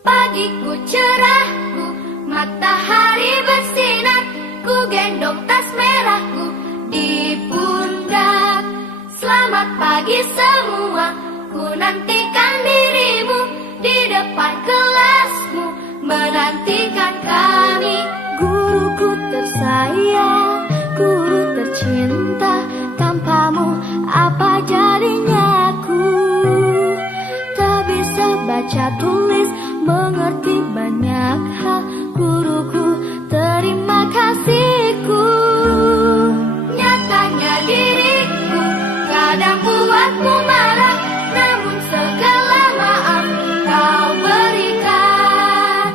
Pagiku cerahku, matahari bersinar, ku gendong tas merahku di pundak. Selamat pagi semua, ku nantikan dirimu di depan kelasmu, menantikan kami. Guruku tersayang, guru tercinta, tanpamu apa jadinya aku? Tak bisa baca tulis, mengerti banyak hal. Guruku, terima kasihku. Nyatanya diriku kadang buatmu marah, namun segala maaf kau berikan.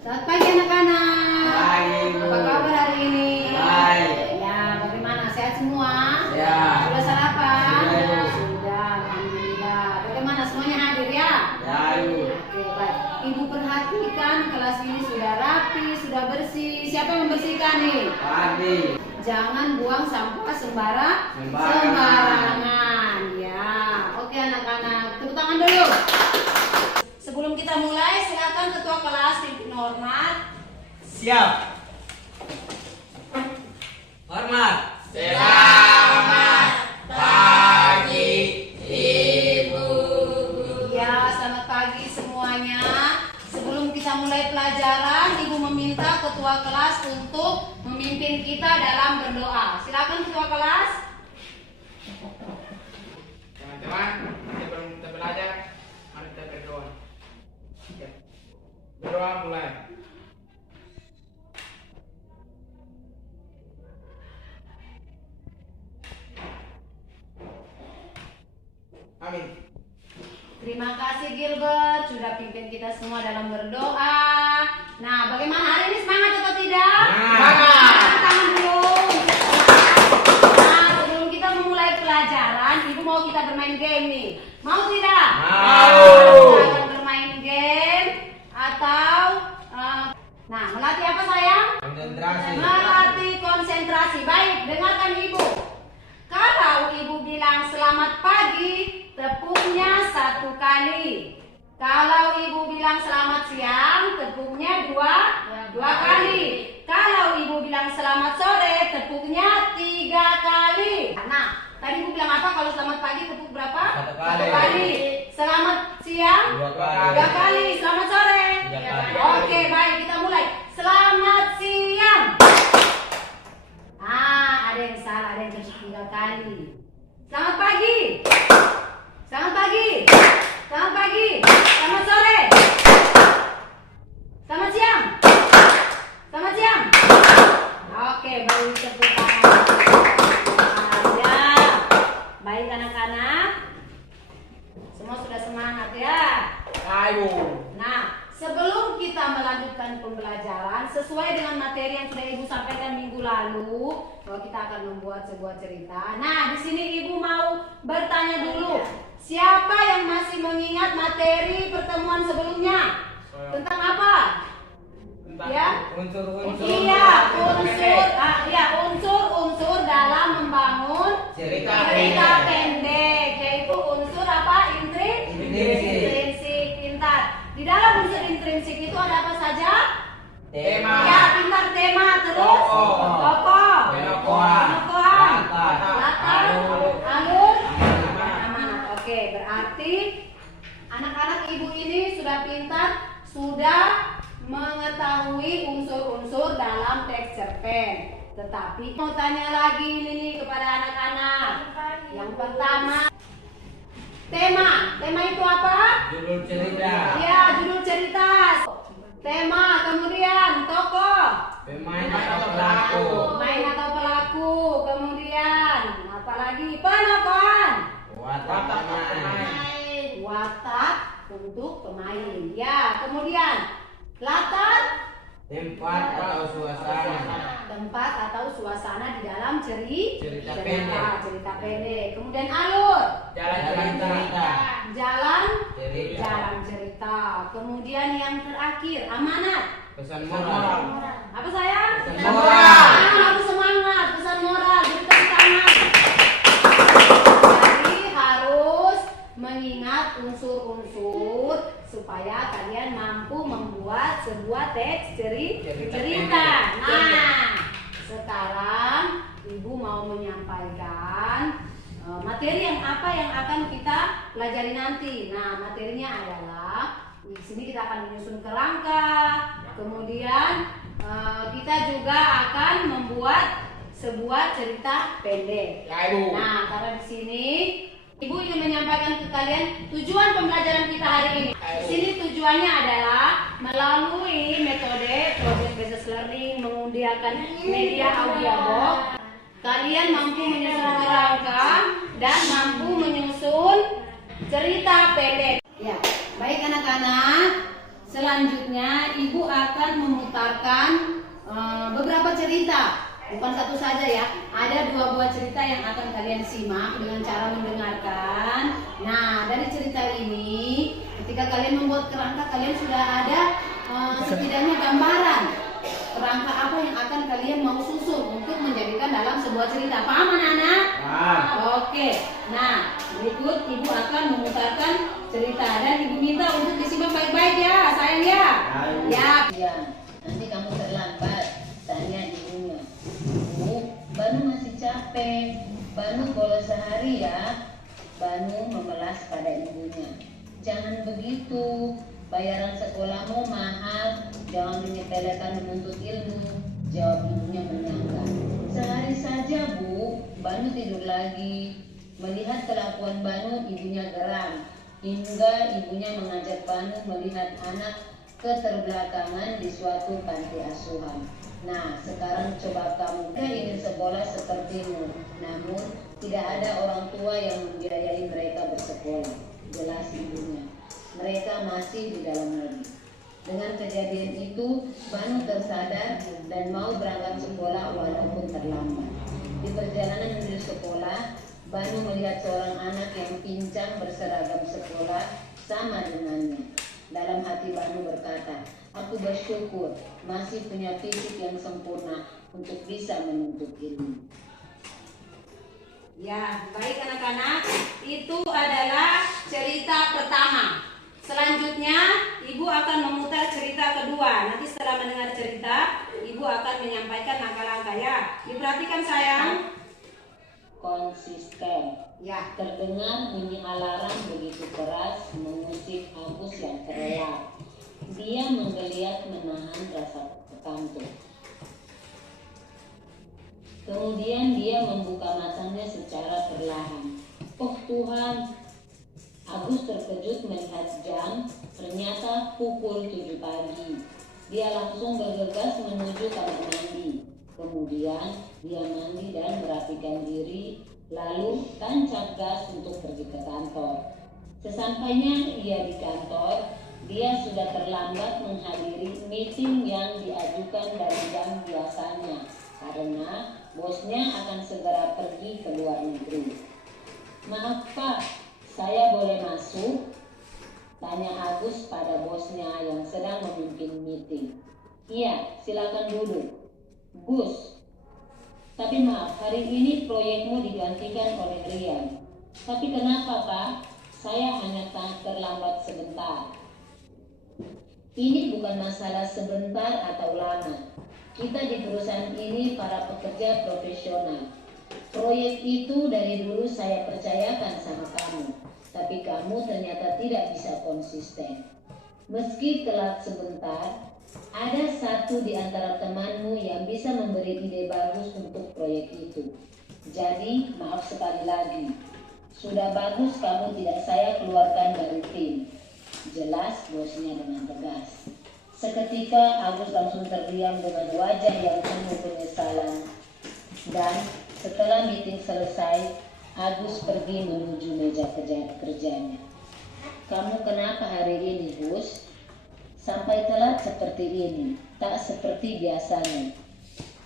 Selamat pagi anak-anak. Baik. Apa kabar hari ini? Baik. Ya, bagaimana? Sehat semua? Ya. Sudah sarapan? Sudah, Ibu. Sudah, alhamdulillah. Bagaimana semuanya hadir ya? Ya, Ibu. Oke, baik. Ibu perhatikan kelas ini sudah rapi, sudah bersih. Siapa yang membersihkan nih? Pagi. Jangan buang sampah Sembarangan. sembarangan. Ya, oke anak-anak. Tepuk tangan dulu. Sebelum kita mulai, silakan ketua kelas pimpin hormat. Siap. Hormat. Ya, selamat pagi semuanya. Sebelum kita mulai pelajaran, Ibu meminta ketua kelas untuk memimpin kita dalam berdoa. Silakan ketua kelas. Teman-teman, sebelum kita belajar, mari kita berdoa. Ya. Berdoa mulai. Amin. Terima kasih Gilbert sudah pimpin kita semua dalam berdoa. Nah, bagaimana hari ini, semangat atau tidak? Semangat. Angkat tangan dulu. Nah, sebelum kita memulai pelajaran, Ibu mau kita bermain game nih. Mau tidak? Mau. Kita akan bermain game atau nah, melatih apa sayang? Konsentrasi. Melatih konsentrasi. Baik, dengarkan Ibu. Kalau Ibu bilang selamat pagi, tepuknya 1 kali. Kalau Ibu bilang selamat siang, tepuknya dua kali. Kalau Ibu bilang selamat sore, tepuknya 3 kali. Nah, tadi Ibu bilang apa? Kalau selamat pagi tepuk berapa? 1 kali. 1 kali. Selamat siang? 2 kali. 3 kali. Selamat sore? 3 kali. Oke, baik, kita mulai. Selamat siang. Ada yang salah, ada yang terus 3 kali. Selamat pagi. Selamat pagi. Selamat pagi. Selamat sore. Selamat siang. Selamat siang. Oke, baik, tepuk tangan. Ya. Baik anak-anak. Semua sudah semangat ya. Ayo. Nah, sebelum kita melanjutkan pembelajaran sesuai dengan materi yang sudah Ibu sampaikan minggu lalu, bahwa kita akan membuat sebuah cerita. Nah, di sini Ibu mau bertanya dulu, siapa yang masih mengingat materi pertemuan sebelumnya? Tentang apa? Ya? Unsur-unsur. Iya, unsur-unsur dalam membangun Cerita pendek. Yaitu unsur apa? Intrinsik. Pintar. Di dalam unsur intrinsik itu ada apa saja? Tema. Ya, pintar tema. Terus tokoh. Penokohan. Latar. Alur. Amanat. Oke, berarti anak-anak Ibu ini sudah pintar, sudah mengetahui unsur-unsur dalam teks cerpen. Tetapi mau tanya lagi ini nih kepada anak-anak. Yang pertama, tema. Tema itu apa? Judul cerita. Ya, judul cerita. Tema, kemudian tokoh. Pemain atau pelaku. Main atau pelaku. Kemudian apalagi? Penokohan. Watak pemain. Watak untuk pemain. Ya, kemudian latar. Tempat atau suasana. Tempat atau suasana di dalam cerita pendek. Cerita pendek. Kemudian alur. Jalan Jalan cerita. cerita. Dan yang terakhir, amanat. Pesan moral. Apa sayang? Pesan moral. Harus semangat, pesan moral, beri tepuk tangan. Jadi harus mengingat unsur-unsur supaya kalian mampu membuat sebuah teks cerita. Nah, sekarang Ibu mau menyampaikan materi yang akan kita pelajari nanti. Nah, materinya adalah di sini kita akan menyusun kerangka, kemudian kita juga akan membuat sebuah cerita pendek. Ya, Ibu. Nah, karena di sini Ibu ingin menyampaikan ke kalian tujuan pembelajaran kita hari ini. Di sini tujuannya adalah melalui metode project based learning menggunakan media audio box, kalian mampu menyusun kerangka dan mampu menyusun cerita pendek. Ya, baik anak-anak. Selanjutnya Ibu akan memutarkan beberapa cerita. Bukan satu saja ya, ada 2 buah cerita yang akan kalian simak dengan cara mendengarkan. Nah, dari cerita ini, ketika kalian membuat kerangka, kalian sudah ada setidaknya gambaran kerangka apa yang akan kalian mau susun untuk menjadikan dalam sebuah cerita. Paham anak-anak? Paham. Oke, nah berikut Ibu akan memutarkan cerita dan Ibu minta untuk disimak baik-baik ya, sayang ya. Ya. Ya, nanti kamu terlambat, tanya ibunya. Bu, Banu masih capek. Banu bolos sehari ya. Banu memelas pada ibunya. Jangan begitu, bayaran sekolahmu mahal. Jangan menyepelekan menuntut ilmu. Jawab ibunya menyangka. Sehari saja Bu, Banu tidur lagi. Melihat kelakuan Banu, ibunya geram. Hingga ibunya mengajak Banu melihat anak keterbelakangan di suatu panti asuhan. Nah, sekarang coba kamu ingin sekolah sepertimu, namun tidak ada orang tua yang membiayai mereka bersekolah. Jelas ibunya. Mereka masih di dalam negeri. Dengan kejadian itu, Banu tersadar dan mau berangkat sekolah walaupun terlambat. Di perjalanan menuju sekolah, Banu melihat seorang anak yang pincang berseragam sekolah sama dengannya. Dalam hati Banu berkata, aku bersyukur masih punya fisik yang sempurna untuk bisa menuntut ilmu. Ya, baik anak-anak, itu adalah cerita pertama. Selanjutnya, Ibu akan memutar cerita kedua. Nanti setelah mendengar cerita, Ibu akan menyampaikan langkah-langkah ya. Diperhatikan sayang. Konsisten. Ya. Terdengar bunyi alarm begitu keras mengusik Agus yang terlelap. Dia menggeliat menahan rasa kantuk. Kemudian dia membuka matanya secara perlahan. Oh Tuhan! Agus terkejut melihat jam, ternyata pukul 7 pagi. Dia langsung bergegas menuju kamar mandi. Kemudian dia mandi dan merapikan diri, lalu tancap gas untuk pergi ke kantor. Sesampainya ia di kantor, dia sudah terlambat menghadiri meeting yang diajukan dari jam biasanya karena bosnya akan segera pergi ke luar negeri. Maaf Pak, saya boleh masuk? Tanya Agus pada bosnya yang sedang memimpin meeting. Iya, silakan duduk. Gus, tapi maaf, hari ini proyekmu digantikan oleh Rian. Tapi kenapa Pak? Saya hanya terlambat sebentar. Ini bukan masalah sebentar atau lama. Kita di perusahaan ini para pekerja profesional. Proyek itu dari dulu saya percayakan sama kamu. Tapi kamu ternyata tidak bisa konsisten. Meski telat sebentar, ada satu di antara temanmu yang bisa memberi ide bagus untuk proyek itu. Jadi, maaf sekali lagi. Sudah bagus kamu tidak saya keluarkan dari tim. Jelas bosnya dengan tegas. Seketika Agus langsung terdiam dengan wajah yang penuh penyesalan. Dan setelah meeting selesai, Agus pergi menuju meja kerjanya. Kamu kenapa hari ini, Gus? Sampai telat seperti ini, tak seperti biasanya.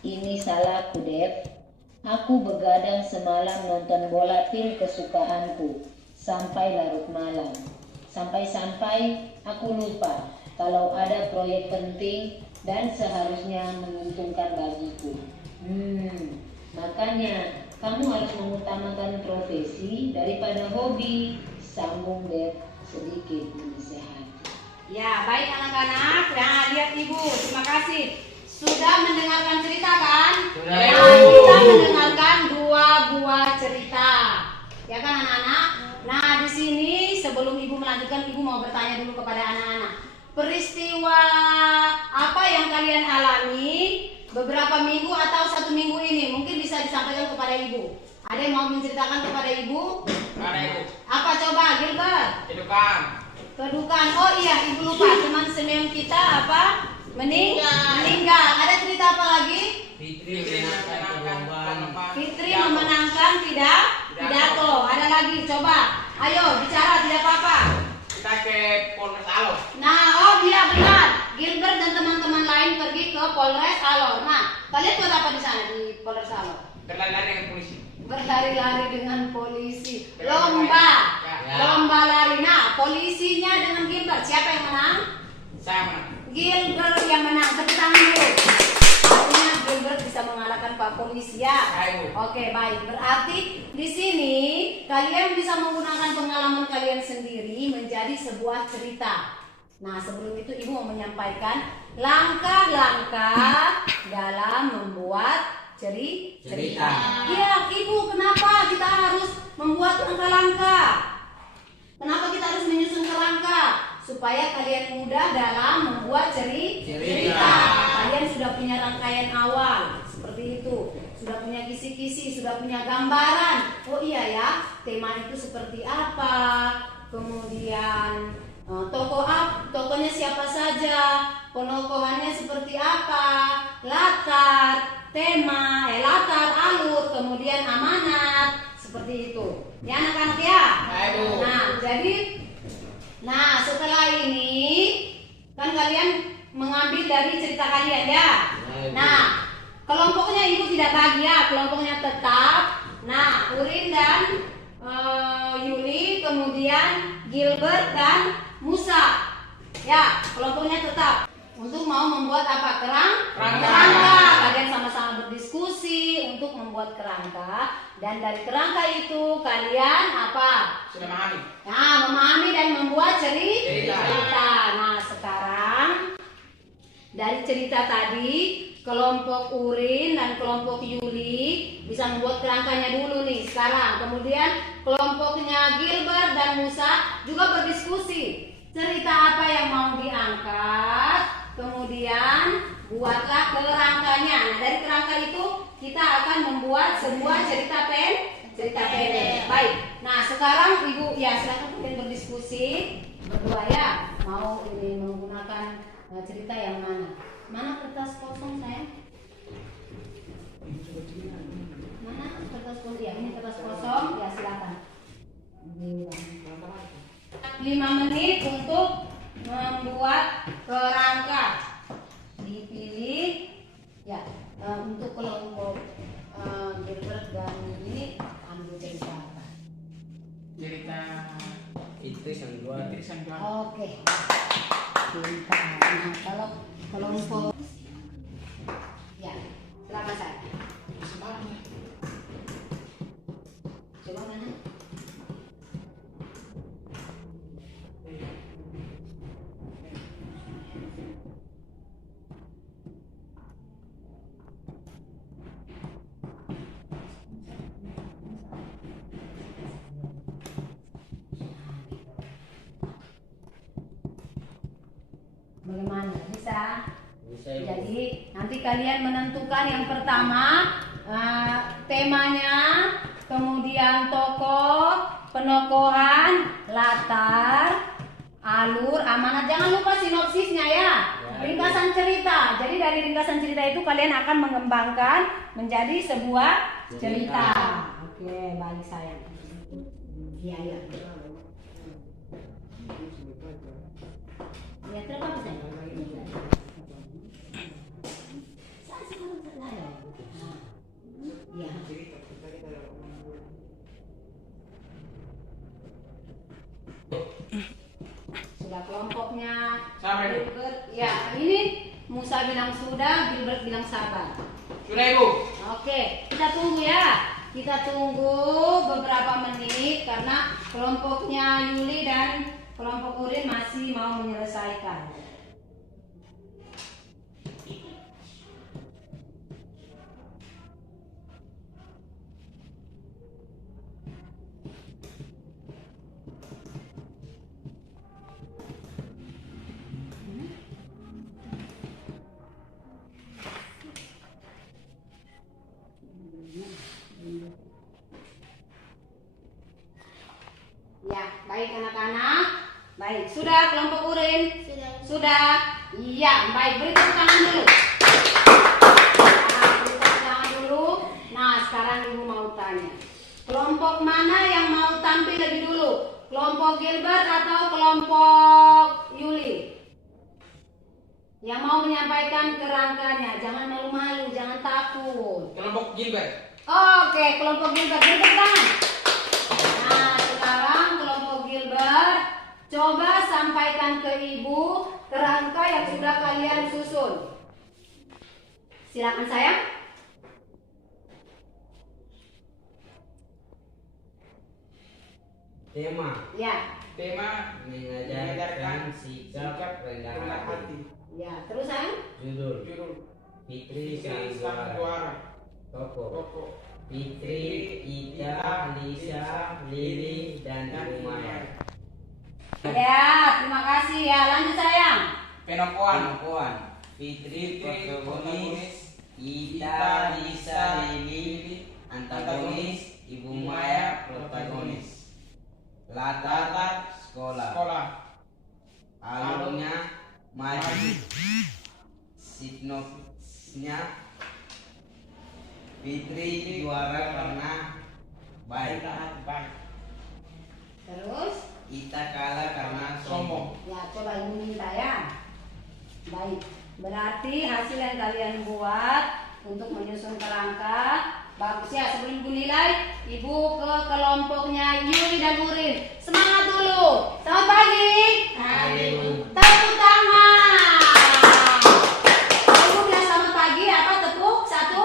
Ini salahku, Dev. Aku begadang semalam nonton bola tim kesukaanku sampai larut malam. Sampai-sampai aku lupa kalau ada proyek penting dan seharusnya menguntungkan bagiku. Makanya kamu harus mengutamakan profesi daripada hobi, sambung Beb sedikit menasehati. Ya, baik anak-anak. Nah, lihat Ibu, terima kasih. Sudah mendengarkan cerita kan? Sudah, Nah, Ibu. kita mendengarkan 2 buah cerita. Ya kan anak-anak? Nah, di sini sebelum Ibu melanjutkan, Ibu mau bertanya dulu kepada anak-anak. Peristiwa apa yang kalian alami beberapa minggu atau 1 minggu ini? Mungkin bisa disampaikan kepada Ibu. Ada yang mau menceritakan kepada Ibu? Ada Ibu. Apa coba, Gilbert? Kedukaan. Kedukaan. Oh iya, Ibu lupa. Teman senior kita apa? Meninggal. Ada cerita apa lagi? Fitri menangkan Fitri memenangkan pidato. Ada lagi, coba. Ayo bicara, tidak apa-apa. Kita ke Polres Alor. Nah, oh iya benar. Gilbert dan teman-teman lain pergi ke Polres Alor. Nah, kalian buat apa di sana di Polres Alor? Berlari dengan polisi. Berlari-lari dengan polisi. Lomba. Ya. Lomba lari. Nah, polisinya dengan Gilbert. Siapa yang menang? Saya menang. Gilbert yang menang. Tepuk tangan dulu. Artinya Gilbert bisa mengalahkan Pak Polisi ya. Ayo. Oke, baik. Berarti di sini kalian bisa menggunakan pengalaman kalian sendiri menjadi sebuah cerita. Nah, sebelum itu Ibu mau menyampaikan langkah-langkah dalam membuat cerita. Ya, Ibu, kenapa kita harus membuat langkah-langkah? Kenapa kita harus menyusun kerangka? Supaya kalian mudah dalam membuat cerita. Kalian sudah punya rangkaian awal, seperti itu. Sudah punya kisi-kisi, sudah punya gambaran. Oh iya ya, tema itu seperti apa. Kemudian tokohnya siapa saja, penokohannya seperti apa, latar, tema, latar, alur, kemudian amanat, seperti itu. Ya anak-anak ya. Ayo. Nah, setelah ini kan kalian mengambil dari cerita kalian ya. Nah, kelompoknya Ibu tidak bagi ya, kelompoknya tetap. Nah, Urin dan Yuli, kemudian Gilbert dan Musa. Ya, kelompoknya tetap. Untuk mau membuat apa? Kerangka. Kalian sama-sama berdiskusi untuk membuat kerangka. Dan dari kerangka itu kalian apa? Sudah memahami. Nah, memahami dan membuat cerita. Cerita. Nah, sekarang dari cerita tadi, kelompok Urin dan kelompok Yuli bisa membuat kerangkanya dulu nih sekarang. Kemudian kelompoknya Gilbert dan Musa juga berdiskusi. Cerita apa yang mau diangkat? Kemudian buatlah kerangkanya. Nah, dari kerangka itu kita akan membuat sebuah cerita pendek. Baik. Nah, sekarang Ibu ya silakan kalian berdiskusi berdua ya. Mau ini menggunakan cerita yang mana? Mana kertas kosong sayang? Mana kertas kosong? Ya, ini kertas kosong. Ya, silakan. 5 menit untuk membuat kerangka. Dipilih ya untuk kelompok Gilbert dan ini ambil cerita apa? Cerita itu yang dua. Oke. Cerita. Nah, kalau kelompok ya, silakan saya. Coba mana? Bagaimana? Bisa? Bisa Ibu. Jadi nanti kalian menentukan yang pertama temanya, kemudian tokoh, penokohan, latar, alur, amanat. Jangan lupa sinopsisnya ya. Ringkasan cerita. Jadi dari ringkasan cerita itu kalian akan mengembangkan menjadi sebuah cerita. Oke, baik sayang. Iya, iya. Ya, terima kasih. Ya. sudah kelompoknya. Sama, Ibu. Gilbert, ya ini Musa bilang sudah, Gilbert bilang sabar. Sudah Ibu. Oke, kita tunggu ya. Kita tunggu beberapa menit karena kelompoknya Yuli dan kelompok Urin masih mau menyelesaikan. Ya, baik anak-anak. Baik, sudah kelompok Urin? Sudah. Iya, baik. Beri tepuk tangan dulu. Nah, beri tepuk tangan dulu. Nah, sekarang Ibu mau tanya. Kelompok mana yang mau tampil lebih dulu? Kelompok Gilbert atau kelompok Yuli? Yang mau menyampaikan kerangkanya. Jangan malu-malu, jangan takut. Kelompok Gilbert. Oke, kelompok Gilbert. Beri tepuk tangan. Nah, sekarang kelompok Gilbert, coba sampaikan ke Ibu kerangka yang sudah kalian susun. Silakan sayang. Tema Ya, Tema mengajarkan sikap rendah hati. ya. Terus sayang. Judul Judul Fitri Sang Sang Juara. Juara. Tokoh Tokoh Fitri, Ida, Lisa, Lili, dan Ibu Maya. Ya, terima kasih ya. Lanjut sayang. Penokohan. Perempuan Fitri Fitri, protagonis, Ida, Lisa, Lili antagonis, Ibu Maya protagonis. Latar sekolah. Sekolah. Alurnya maju. Sinopsisnya Fitri juara karena baik. Baik. Terus, Ita kalah karena sombong. ya coba Ibu minta ya. Baik. Berarti hasil yang kalian buat untuk menyusun kerangka bagus ya. Sebelum Ibu nilai, Ibu ke kelompoknya Yuli dan Urin. Semangat dulu. Selamat pagi. Pagi, Bu. Tepuk tangan. Kalau Ibu bilang selamat pagi, apa tepuk? Satu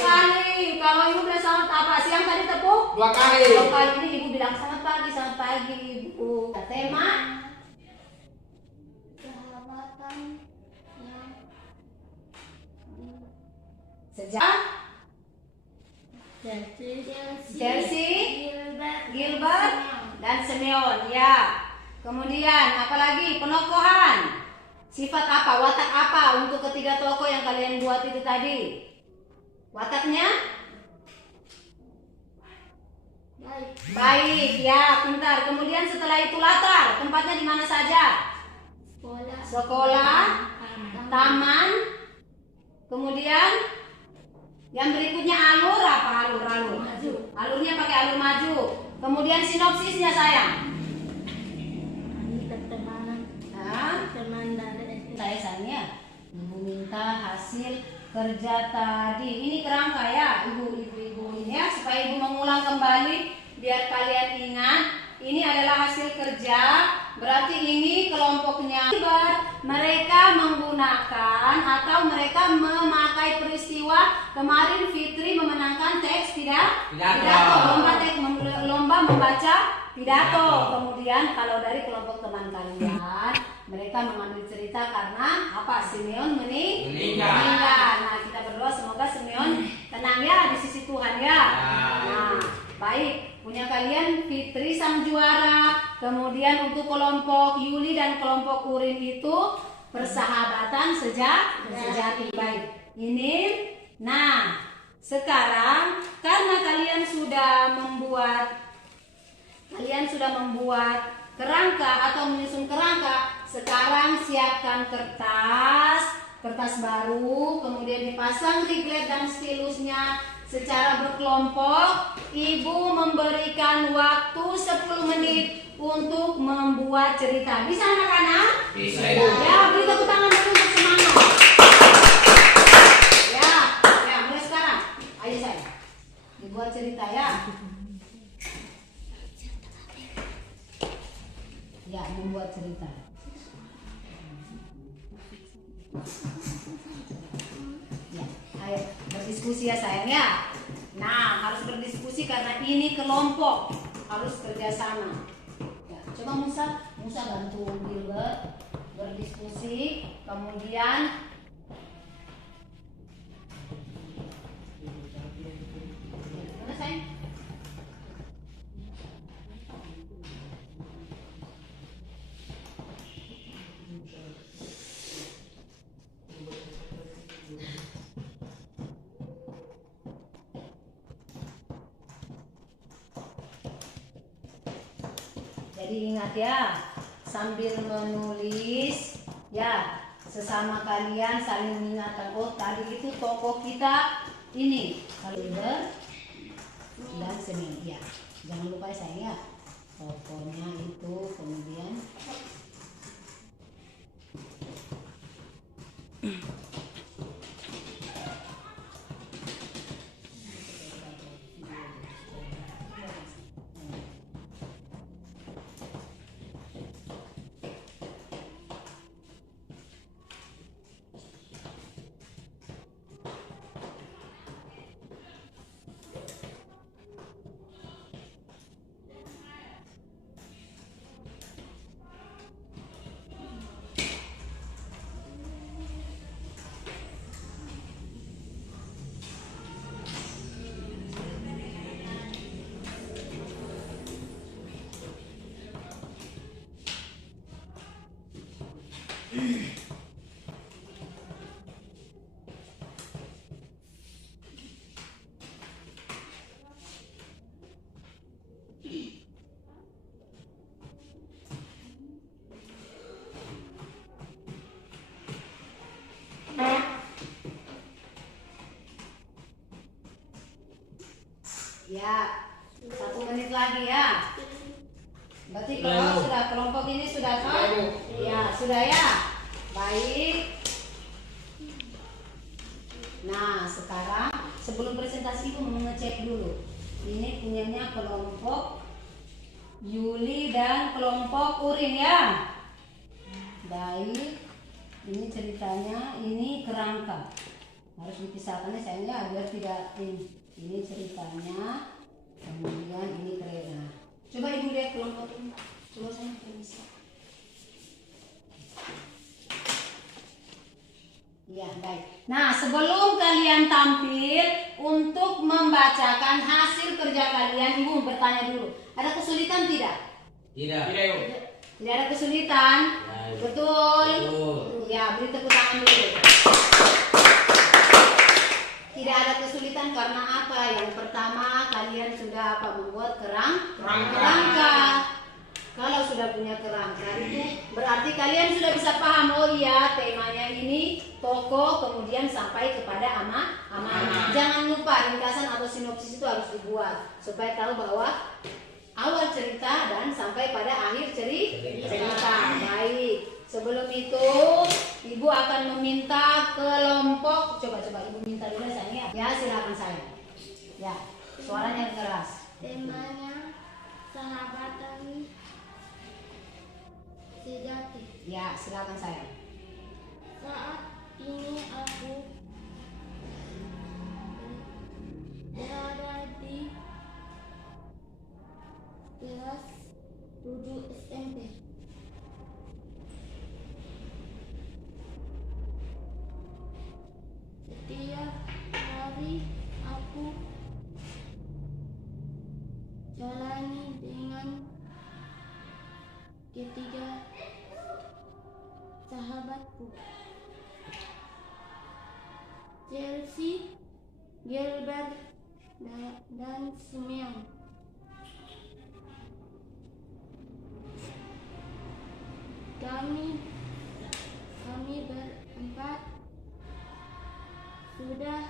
kali. Kalau Ibu bilang selamat apa? Siang tadi tepuk? 2 kali. Kalau kali ini Ibu bilang selamat pagi Ibu. Tema Sahabatan yang sejak Chelsea, Gilbert, dan Simeon. Ya. Kemudian apalagi penokohan. Sifat apa, watak apa untuk ketiga tokoh yang kalian buat itu tadi? Wataknya? Baik, ya, pintar. Kemudian setelah itu latar, tempatnya di mana saja? Sekolah, taman. Kemudian yang berikutnya alur apa? Alur. Alurnya pakai alur maju. Kemudian sinopsisnya sayang. Saya sayangnya Ibu minta hasil kerja tadi. Ini kerangka ya, ibu ini ya, supaya Ibu mengulang kembali biar kalian ingat. Ini adalah hasil kerja. Berarti ini kelompoknya. Mereka menggunakan atau mereka memakai peristiwa kemarin Fitri memenangkan teks pidato. Lomba membaca pidato. Kemudian kalau dari kelompok teman kalian, mereka mengambil cerita karena apa? Simeon meninggal. Nah, kita berdoa semoga Simeon tenang ya di sisi Tuhan ya. Nah, baik. Punya kalian Fitri Sang Juara. Kemudian untuk kelompok Yuli dan kelompok Urin itu persahabatan sejati. Baik. Ini. Nah, sekarang karena kalian sudah membuat kerangka atau menyusun kerangka, sekarang siapkan kertas baru, kemudian dipasang riglet dan stilusnya secara berkelompok. Ibu memberikan waktu 10 menit untuk membuat cerita. Bisa anak-anak? Bisa. Ya, beri tepuk tangan dulu untuk semangat. Ya, mulai sekarang. Ayo saya. Dibuat cerita ya. Ya, membuat cerita. Ya, ayo berdiskusi ya sayang ya. Nah, harus berdiskusi karena ini kelompok, harus kerjasama. Ya, coba Musa bantu Gilbert berdiskusi, kemudian mana sayang? Jadi ingat ya, sambil menulis ya, sesama kalian saling mengingatkan, oh tadi itu tokoh kita ini Gilbert dan Senin ya. Jangan lupa ya sayang ya, tokohnya itu kemudian ya, 1 menit lagi ya. Berarti kalau sudah kelompok ini sudah tahu? Ya, sudah ya. Baik. Nah, sekarang sebelum presentasi Ibu mau ngecek dulu. Ini punyanya kelompok Yuli dan kelompok Urin ya. Baik. Ini ceritanya, ini kerangka. Harus dipisahkan ya sayangnya biar tidak ini. Ini ceritanya, kemudian ini kereta. Coba Ibu lihat kelompok ini. Coba saya bisa. Ya, baik. Nah, sebelum kalian tampil untuk membacakan hasil kerja kalian, Ibu bertanya dulu. Ada kesulitan tidak? Tidak. Tidak, Ibu. Tidak ada kesulitan? Ya, Betul? betul. Ya, beri tepuk tangan dulu. Tidak ada kesulitan karena apa? Yang pertama kalian sudah apa? Membuat kerangka. Kalau sudah punya kerangka itu berarti kalian sudah bisa paham, oh iya temanya ini tokoh kemudian sampai kepada amanah. Jangan lupa ringkasan atau sinopsis itu harus dibuat supaya tahu bahwa awal cerita dan sampai pada akhir cerita. Baik. Sebelum itu, Ibu akan meminta kelompok. Coba Ibu minta dulu sayang ya. Ya, silakan sayang. Ya, suaranya keras. Temanya sahabatan sejati. Ya, silakan sayang. Saat ini aku berada di kelas 7 SMP. Setiap hari aku jalani dengan ketiga sahabatku, Chelsea, Gilbert, dan Simeon. Kami berempat sudah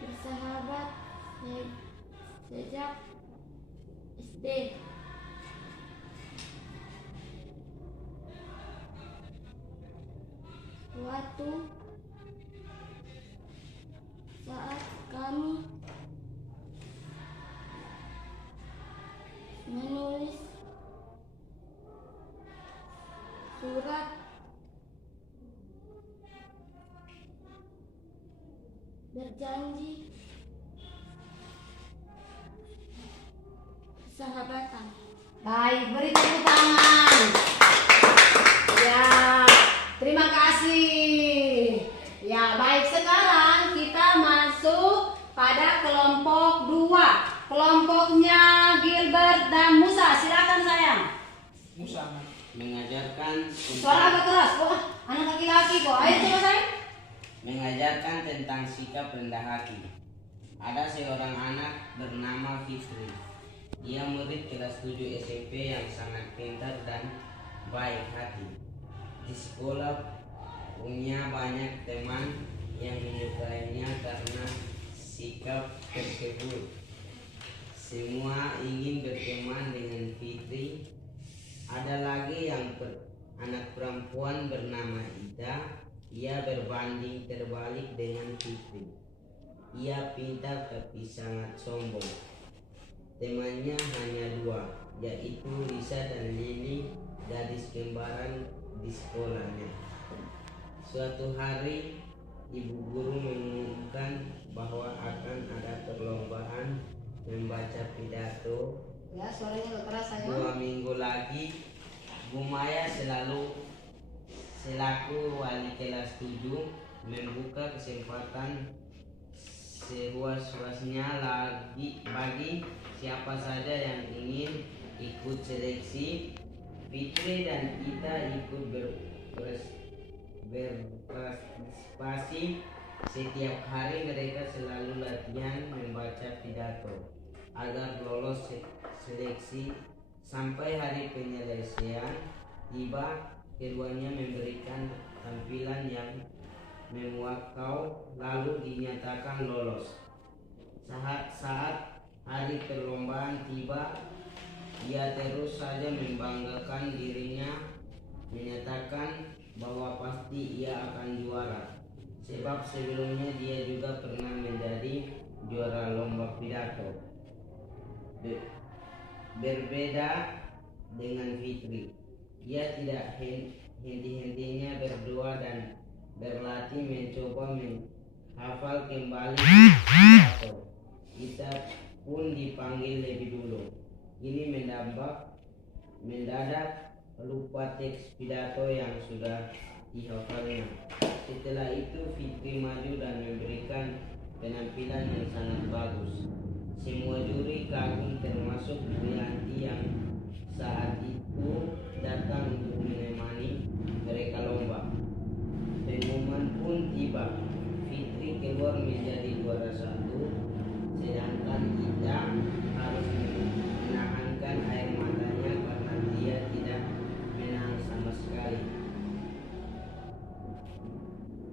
bersahabat sejak SD. Suatu saat kami menulis surat berjanji persahabatan. Baik, beri tepuk tangan. Ya, terima kasih. Ya, baik, sekarang kita masuk pada kelompok 2. Kelompoknya Gilbert dan Musa. Silakan sayang. Musa. Mengajarkan Suara agak keras. Wah, anak laki-laki kok. Ayo coba sayang. mengajarkan tentang sikap rendah hati. Ada seorang anak bernama Fitri. Dia murid kelas 7 SMP yang sangat pintar dan baik hati. Di sekolah punya banyak teman yang menyukainya karena sikap tersebut. Semua ingin berteman dengan Fitri. Ada lagi anak perempuan bernama Ida. Ia berbanding terbalik dengan Fitri. Ia pintar tapi sangat sombong. Temannya hanya 2, yaitu Lisa dan Lily, gadis kembaran di sekolahnya. Suatu hari, ibu guru mengumumkan bahwa akan ada perlombaan membaca pidato. Ya, suaranya agak keras 2 sayang. minggu lagi, Bu Maya selaku wali kelas 7 membuka kesempatan seluas-luasnya bagi siapa saja yang ingin ikut seleksi. Fitri dan Ita ikut berpartisipasi. Setiap hari mereka selalu latihan membaca pidato agar lolos seleksi. Sampai hari penyelesaian tiba, keduanya memberikan tampilan yang memukau, lalu dinyatakan lolos. Saat hari perlombaan tiba, ia terus saja membanggakan dirinya, menyatakan bahwa pasti ia akan juara. Sebab sebelumnya dia juga pernah menjadi juara lomba pidato. Berbeda dengan Fitri, ia tidak henti-hentinya berdoa dan berlatih mencoba menghafal kembali pidato. Kita pun dipanggil lebih dulu. Ini mendadak lupa teks pidato yang sudah dihafalnya. Setelah itu Fitri maju dan memberikan penampilan yang sangat bagus. Semua juri kagum termasuk Bu Yanti yang saat itu datang untuk menemani mereka lomba. Pengumuman pun tiba. Fitri keluar menjadi juara 1, sedangkan Ida harus menahankan air matanya karena dia tidak menang sama sekali.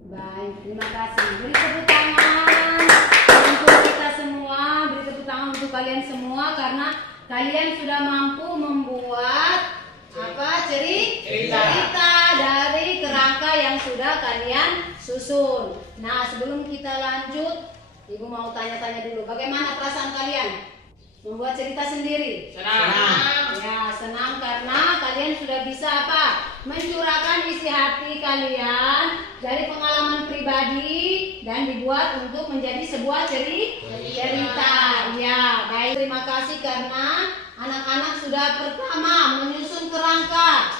Baik, terima kasih. Beri tepuk tangan untuk kita semua, beri tepuk tangan untuk kalian semua karena kalian sudah mampu membuat cerita dari kerangka yang sudah kalian susun. Nah, sebelum kita lanjut, Ibu mau tanya-tanya dulu, bagaimana perasaan kalian membuat cerita sendiri? Senang. Ya, senang karena kalian sudah bisa mencurahkan isi hati kalian dari pengalaman pribadi dan dibuat untuk menjadi sebuah cerita. Ya, baik. Terima kasih karena anak-anak sudah pertama menyusun kerangka.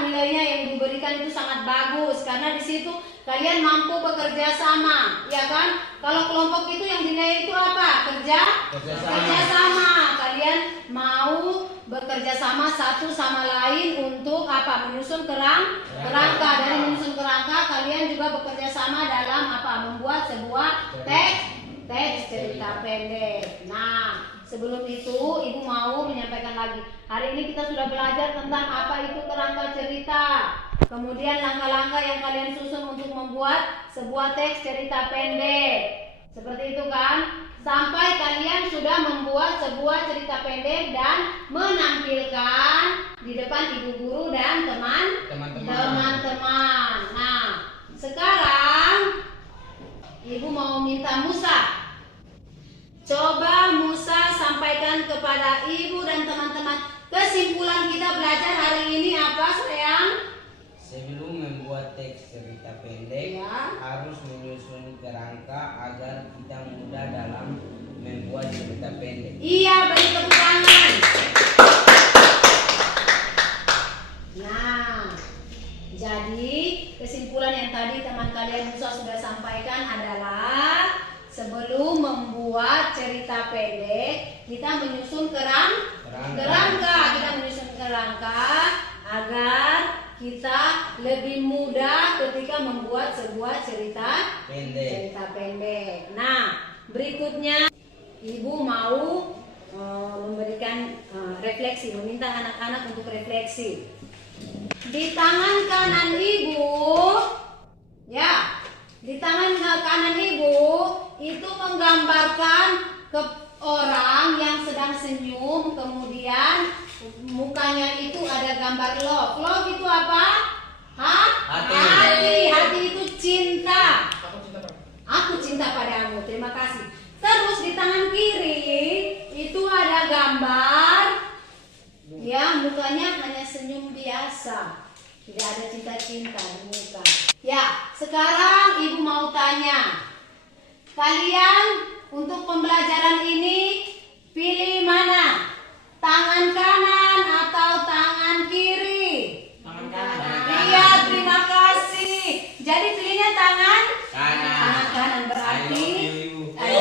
Nilainya yang diberikan itu sangat bagus karena di situ kalian mampu bekerja sama, ya kan? Kalau kelompok itu yang dinilai itu apa? Kerja sama. Kalian mau bekerja sama satu sama lain untuk menyusun kerangka. Dari menyusun kerangka kalian juga bekerja sama dalam membuat sebuah teks cerita pendek. Nah, sebelum itu Ibu mau menyampaikan lagi. Hari ini kita sudah belajar tentang apa itu kerangka cerita. Kemudian langkah-langkah yang kalian susun untuk membuat sebuah teks cerita pendek. Seperti itu kan? Sampai kalian sudah membuat sebuah cerita pendek dan menampilkan di depan ibu guru dan teman-teman. Nah, sekarang Ibu mau minta Musa. Coba Musa sampaikan kepada ibu dan teman-teman. Kesimpulan kita belajar hari ini apa, sayang? Sebelum membuat teks cerita pendek, Ya. harus menyusun kerangka agar kita mudah dalam membuat cerita pendek. Iya, beri tepuk tangan. Nah, jadi kesimpulan yang tadi teman kalian Musa sudah sampaikan adalah sebelum membuat cerita pendek, kita menyusun kerangka. Kita menyusun kerangka agar kita lebih mudah ketika membuat sebuah cerita pendek. Nah, berikutnya ibu mau memberikan refleksi, meminta anak-anak untuk refleksi. Di tangan kanan ibu, ya, di tangan kanan ibu itu menggambarkan ke orang yang sedang senyum, kemudian mukanya itu ada gambar love. Love itu apa? Hati itu cinta. Aku cinta padamu. Terima kasih. Terus di tangan kiri itu ada gambar, ya, mukanya hanya senyum biasa. Tidak ada cinta-cinta di muka. Ya, sekarang ibu mau tanya, kalian untuk pembelajaran ini pilih mana? Tangan kanan atau tangan kiri? Tangan kanan. Iya, terima kasih. Jadi pilihnya tangan kanan berarti I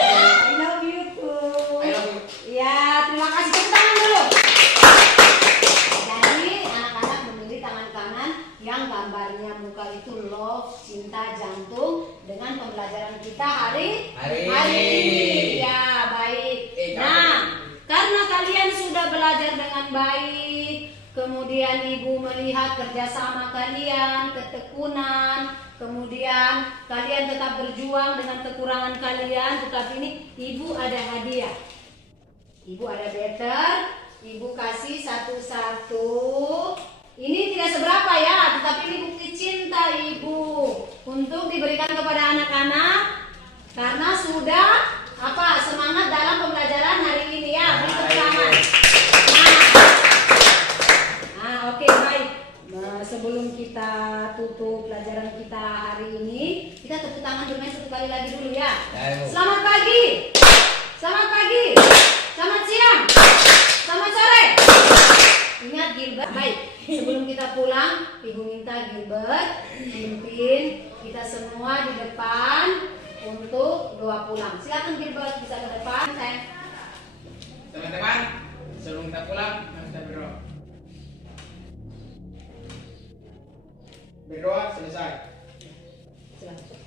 love you too. I love you. Ya, terima kasih. Tepuk tangan dulu. Jadi anak-anak memilih tangan kanan yang gambarnya muka itu love, cinta, jantung dengan pembelajaran kita hari ini. Ya, baik. Nah, karena kalian sudah belajar dengan baik, kemudian ibu melihat kerjasama kalian, ketekunan, kemudian kalian tetap berjuang dengan kekurangan kalian, tetapi ini ibu ada hadiah. Ibu ada better, ibu kasih satu-satu. Ini tidak seberapa ya, tetapi ini bukti cinta ibu untuk diberikan kepada anak-anak karena sudah semangat dalam pembelajaran hari ini ya. Beri tepuk tangan. Nah, oke, baik. Nah, sebelum kita tutup pelajaran kita hari ini, kita tepuk tangan bermain satu kali lagi dulu ya. Selamat pagi. Selamat pagi. Selamat siang. Selamat sore. Ingat Gilbert. Baik. Sebelum kita pulang, ibu minta Gilbert pimpin kita semua di depan untuk doa pulang. Silakan Gilbert, bisa ke depan. Teman-teman, sebelum kita pulang, kita berdoa. Berdoa selesai. Silakan.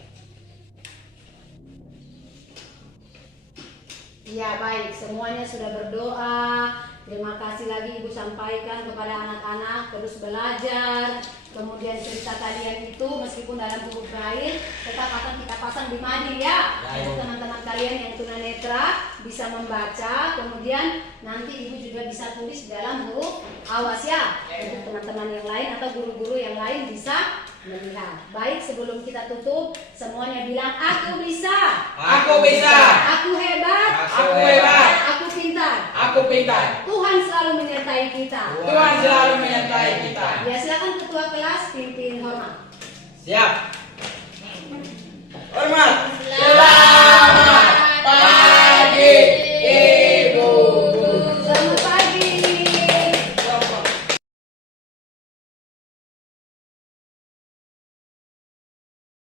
Iya, baik, semuanya sudah berdoa. Terima kasih lagi ibu sampaikan kepada anak-anak terus belajar. Kemudian cerita kalian itu meskipun dalam huruf braille tetap akan kita pasang di mading ya. Untuk teman-teman kalian yang tunanetra bisa membaca. Kemudian nanti ibu juga bisa tulis dalam huruf awas ya. Untuk teman-teman yang lain atau guru-guru yang lain bisa melihat. Baik, sebelum kita tutup semuanya bilang aku bisa. Aku bisa. Aku hebat. Aku hebat. Aku pintar. Aku pintar. Tuhan selalu menyertai kita. Tuhan selalu menyertai kita. Ya, silakan ketua kelas pimpin hormat. Siap. Hormat.